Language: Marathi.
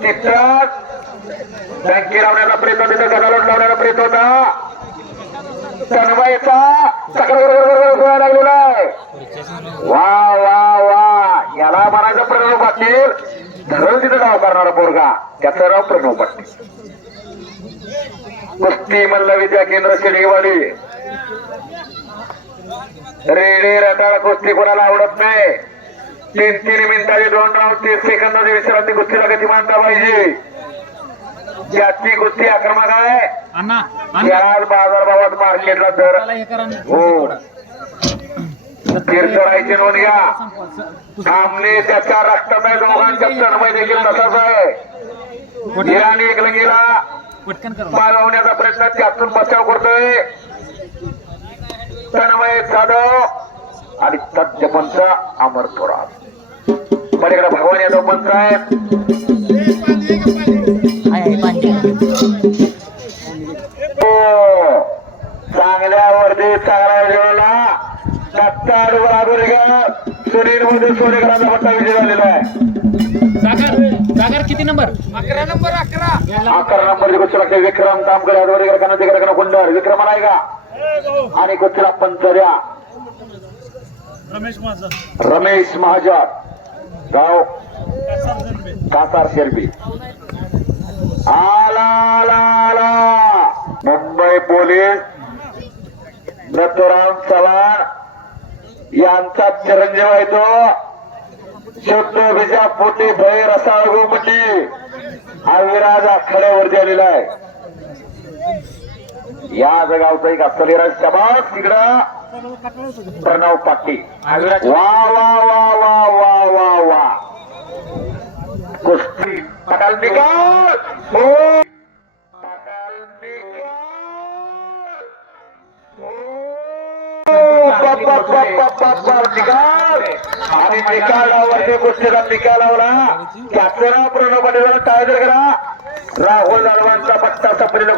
तिथं बँके लावण्याचा प्रयत्न तिथं गदालोट लावण्याचा प्रयत्न होता तन्मयचा चक्र लागलेला आहे वा वा वा याला म्हणायचं प्रणव पाटील धरण तिथं नाव करणारा पोरगा त्याचं नाव प्रणव पाटील कुस्ती मल्ल विद्या केंद्र शेडगेवाडी रेडे रटाळ कुस्ती कोणाला आवडत नाही. तीन तीन मिनिटाचे दोन राऊंड तीस सेकंदाची विश्रांती कुस्तीला गती मानता पाहिजे. ज्याची कुस्ती आक्रमक आहे आज बाजारभावात मार्केटला दर हो तीर्थरायची नोंद घ्या सामने त्याच्या रक्तात आहे दोघांच्या तन्मय देखील तसाच आहे. इराणी एकला गेला पटकन कर. पालवण्याचा प्रयत्न त्यातून बचाव करतोय. तन्मय जाधव आणि तज्ञ पंच अमर थोरात. पलीकडे भगवान यादव पंच आहेत हो. चांगल्या वर्दी चांगला दत्ता सुनील सोनेकरांचा पट्टा विजय झालेला आहे. सागर सागर किती नंबर? अकरा नंबर अकरा. अकरा नंबर गोष्ट लागते विक्रम तामकर यादव तिकडे तिकडे कुंडर विक्रम आहे का आणि कुठला पंचर्या. रमेश महाजन गाव कासार शेरबी आला आला आला. मुंबई पोलीस दत्तराम चव्हाण यांचा चिरंजीव आहे तो. शुद्ध विजा पोटी भय रसाळ गोमटी हा विराज आखाड्यावरती आलेला आहे. या गावचा एक असलेला शबास. तिकडं प्रणव पाटील. वा वा वा वा वा वा वा. कुस्ती. पटाल निकाल हो. हो. आणि निकालावरती कुस्तीला निकाल लावला. त्याचं नाव प्रणव पाटील टाळेकर करा. राहुल जाधवांचा पट्टा सपरीला